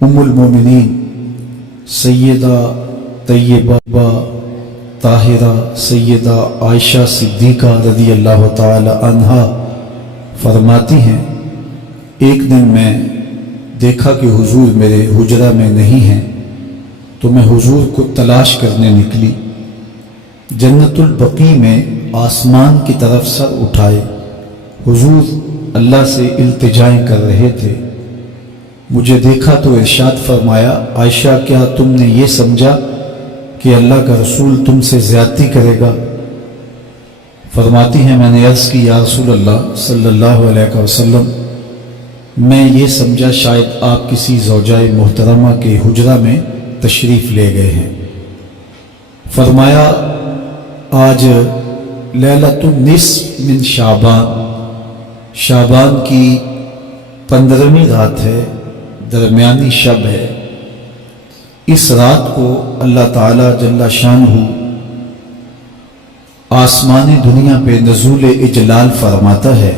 उम्मुल मोमिनीन सैयदा तय्यबा ताहिरा सैयदा आयशा सिद्दीक़ा रज़ी अल्लाह ताला अन्हा फरमाती हैं, एक दिन मैं देखा कि हुजूर मेरे हुजरा में नहीं हैं, तो मैं हुजूर को तलाश करने निकली। जन्नतुल बकी में आसमान की तरफ सर उठाए हुजूर अल्लाह से इल्तिजाएं कर रहे थे। मुझे देखा तो इरशाद फरमाया, आयशा क्या तुमने ये समझा कि अल्लाह का रसूल तुमसे ज़्यादती करेगा? फरमाती हैं, मैंने अर्ज़ की, या रसूल अल्लाह सल्लल्लाहु अलैहि वसल्लम, मैं ये समझा शायद आप किसी ज़ौजाए मोहतरमा के हुजरा में तशरीफ़ ले गए हैं। फरमाया, आज लैलतुन निस्फ़ मिन शाबान, शाबान की 15वीं रात है, दरमियानी शब है। इस रात को अल्लाह ताला जल्ला शानहू आसमानी दुनिया पे नज़ूल इजलाल फरमाता है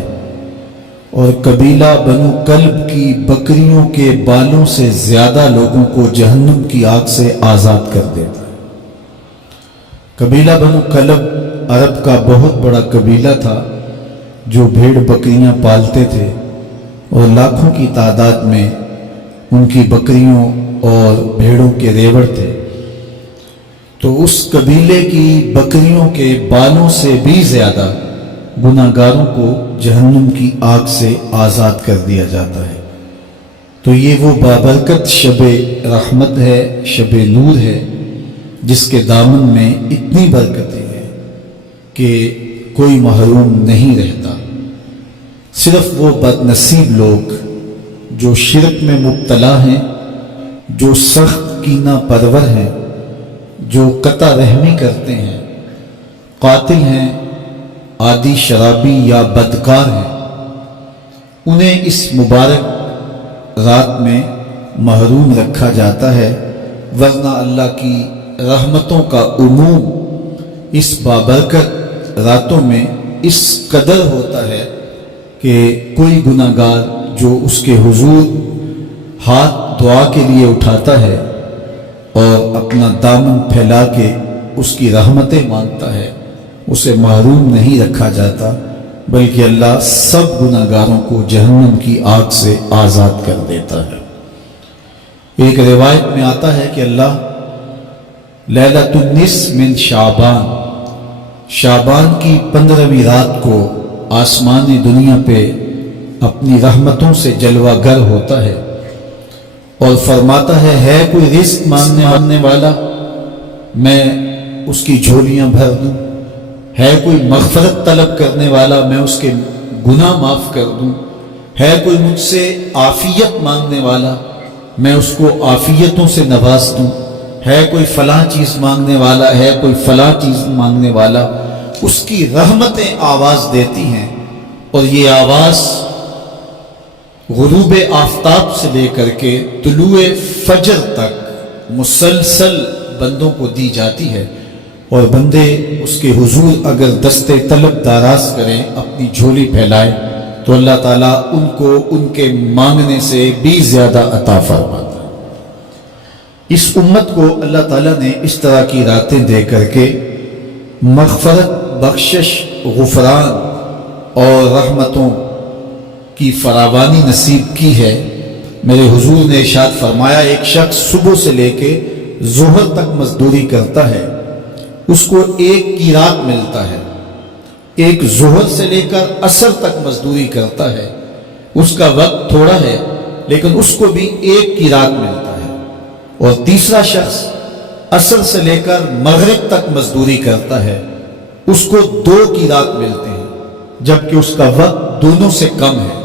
और कबीला बनु कल्ब की बकरियों के बालों से ज़्यादा लोगों को जहन्नुम की आग से आज़ाद कर देता है। कबीला बनु कल्ब अरब का बहुत बड़ा कबीला था जो भेड़ बकरियां पालते थे और लाखों की तादाद में उनकी बकरियों और भेड़ों के रेवड़ थे। तो उस कबीले की बकरियों के बालों से भी ज़्यादा गुनाहगारों को जहन्नुम की आग से आज़ाद कर दिया जाता है। तो ये वो बाबरकत शबे रहमत है, शबे नूर है, जिसके दामन में इतनी बरकतें हैं कि कोई महरूम नहीं रहता। सिर्फ वो बदनसीब लोग जो शिरक में मुब्तला हैं, जो सख्त कीना परवर हैं, जो कता रहमी करते हैं, कातिल हैं, आदि शराबी या बदकार हैं, उन्हें इस मुबारक रात में महरूम रखा जाता है। वरना अल्लाह की रहमतों का उमूम इस बाबरकत रातों में इस कदर होता है कि कोई गुनाहगार जो उसके हुजूर हाथ दुआ के लिए उठाता है और अपना दामन फैला के उसकी रहमतें मांगता है, उसे महरूम नहीं रखा जाता, बल्कि अल्लाह सब गुनाहगारों को जहन्नम की आग से आज़ाद कर देता है। एक रिवायत में आता है कि अल्लाह लैलतुन निस्फ़ मिन शाबान, शाबान की 15वीं रात को आसमानी दुनिया पे अपनी रहमतों से जलवागर होता है और फरमाता है कोई रिज़्क़ मांगने वाला, मैं उसकी झोलियां भर दूं? है कोई मग़फ़रत तलब करने वाला, मैं उसके गुनाह माफ़ कर दूं? है कोई मुझसे आफ़ियत मांगने वाला, मैं उसको आफ़ियतों से नवाज दूं? है कोई फ़लाँ चीज़ मांगने वाला, है कोई फ़लाँ चीज़ मांगने वाला? उसकी रहमतें आवाज़ देती हैं और ये आवाज़ गुरूब आफ्ताब से लेकर के तुलुए फजर तक मुसलसल बंदों को दी जाती है और बंदे उसके हुजूर अगर दस्ते तलब दाराज करें, अपनी झोली फैलाएं, तो अल्लाह ताला उनको उनके मांगने से भी ज़्यादा अता फरमाता है। इस उम्मत को अल्लाह ताला ने इस तरह की रातें दे करके मग़फ़रत, बख्शिश, गुफ़रान और रहमतों की फरावानी नसीब की है। मेरे हुजूर ने इरशाद फरमाया, एक शख्स सुबह से लेके ज़ोहर तक मजदूरी करता है, उसको एक की रात मिलता है। एक ज़ोहर से लेकर असर तक मजदूरी करता है, उसका वक्त थोड़ा है लेकिन उसको भी एक की रात मिलता है। और तीसरा शख्स असर से लेकर मगरिब तक मजदूरी करता है, उसको 2 की रात मिलते हैं, जबकि उसका वक्त दोनों से कम है।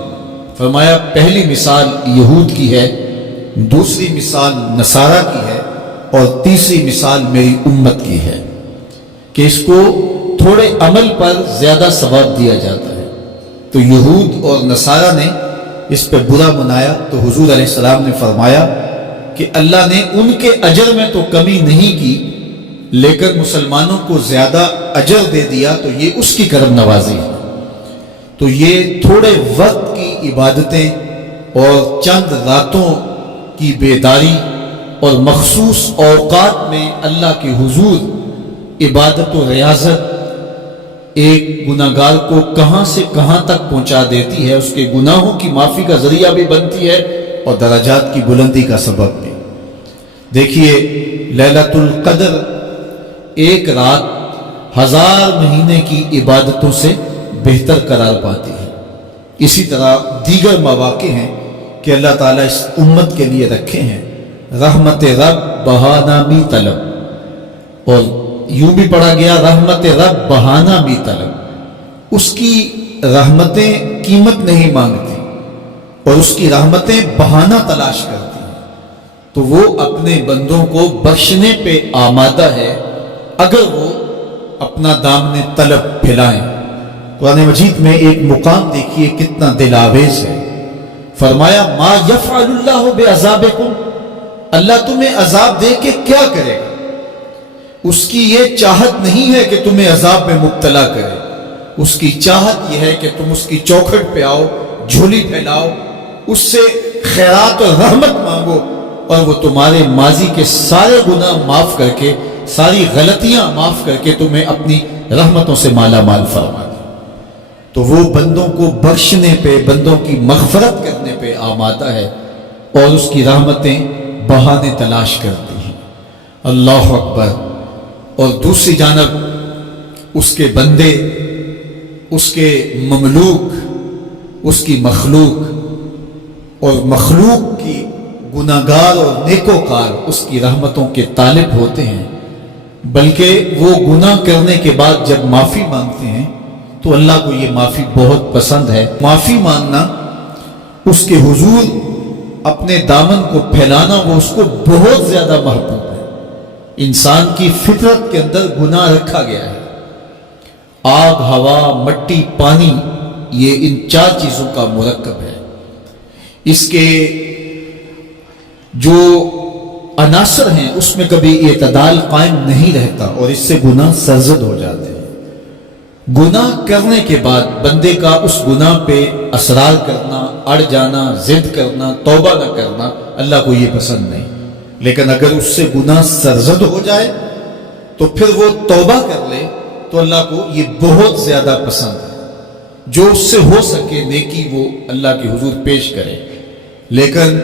फरमाया, पहली मिसाल यहूद की है, दूसरी मिसाल नसारा की है और तीसरी मिसाल मेरी उम्मत की है कि इसको थोड़े अमल पर ज़्यादा सवाब दिया जाता है। तो यहूद और नसारा ने इस पर बुरा मनाया तो हुजूर अलैहिस्सलाम ने फरमाया कि अल्लाह ने उनके अजर में तो कमी नहीं की, लेकिन मुसलमानों को ज़्यादा अजर दे दिया, तो ये उसकी करम नवाजी है। तो ये थोड़े वक्त की इबादतें और चंद रातों کی بیداری اور مخصوص اوقات میں اللہ کے حضور عبادت و ریاضت ایک گناہگار کو کہاں سے کہاں تک پہنچا دیتی ہے، اس کے گناہوں کی معافی کا ذریعہ بھی بنتی ہے اور درجات کی بلندی کا سبب بھی۔ دیکھیے لیلۃ القدر ایک رات 1000 مہینے کی عبادتوں سے بہتر قرار پاتی ہے۔ اسی طرح دیگر مواقع ہیں کہ اللہ تعالیٰ اس امت کے لیے رکھے ہیں، رحمت رب بہانہ می طلب، اور یوں بھی پڑھا گیا رحمت رب بہانہ می طلب۔ اس کی رحمتیں قیمت نہیں مانگتی اور اس کی رحمتیں بہانہ تلاش کرتی ہیں، تو وہ اپنے بندوں کو بخشنے پہ آمادہ ہے اگر وہ اپنا دامن طلب پھیلائیں۔ قرآن مجید میں ایک مقام دیکھیے کتنا دل آویز ہے، فرمایا ما یفعل اللہ بعذابکم، اللہ تمہیں عذاب دے کے کیا کرے گا؟ اس کی یہ چاہت نہیں ہے کہ تمہیں عذاب میں مبتلا کرے، اس کی چاہت یہ ہے کہ تم اس کی چوکھٹ پہ آؤ، جھولی پھیلاؤ، اس سے خیرات اور رحمت مانگو، اور وہ تمہارے ماضی کے سارے گناہ معاف کر کے، ساری غلطیاں معاف کر کے تمہیں اپنی رحمتوں سے مالا مال فرما دے۔ تو وہ بندوں کو بخشنے پہ، بندوں کی مغفرت کرنے پہ آمادہ ہے اور اس کی رحمتیں بہانے تلاش کرتی ہیں۔ اللہ اکبر۔ اور دوسری جانب اس کے بندے، اس کے مملوک، اس کی مخلوق اور مخلوق کی گناہگار اور نیکوکار اس کی رحمتوں کے طالب ہوتے ہیں، بلکہ وہ گناہ کرنے کے بعد جب معافی مانگتے ہیں تو اللہ کو یہ معافی بہت پسند ہے۔ معافی مانگنا، اس کے حضور اپنے دامن کو پھیلانا، وہ اس کو بہت زیادہ محبوب ہے۔ انسان کی فطرت کے اندر گناہ رکھا گیا ہے۔ آگ، ہوا، مٹی، پانی، یہ ان 4 چیزوں کا مرکب ہے۔ اس کے جو عناصر ہیں اس میں کبھی اعتدال قائم نہیں رہتا اور اس سے گناہ سرزد ہو جاتے ہیں۔ گناہ کرنے کے بعد بندے کا اس گناہ پہ اصرار کرنا، اڑ جانا، ضد کرنا، توبہ نہ کرنا اللہ کو یہ پسند نہیں، لیکن اگر اس سے گناہ سرزد ہو جائے تو پھر وہ توبہ کر لے تو اللہ کو یہ بہت زیادہ پسند ہے۔ جو اس سے ہو سکے نیکی وہ اللہ کے حضور پیش کرے، لیکن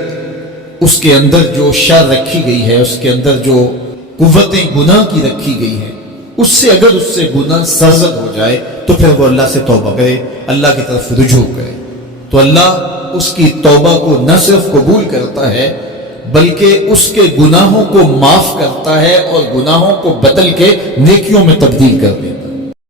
اس کے اندر جو شر رکھی گئی ہے، اس کے اندر جو قوتیں گناہ کی رکھی گئی ہیں، اس سے اگر اس سے گناہ سرزد ہو جائے تو پھر وہ اللہ سے توبہ کرے، اللہ کی طرف رجوع کرے، تو اللہ اس کی توبہ کو نہ صرف قبول کرتا ہے بلکہ اس کے گناہوں کو معاف کرتا ہے اور گناہوں کو بدل کے نیکیوں میں تبدیل کر دیتا ہے۔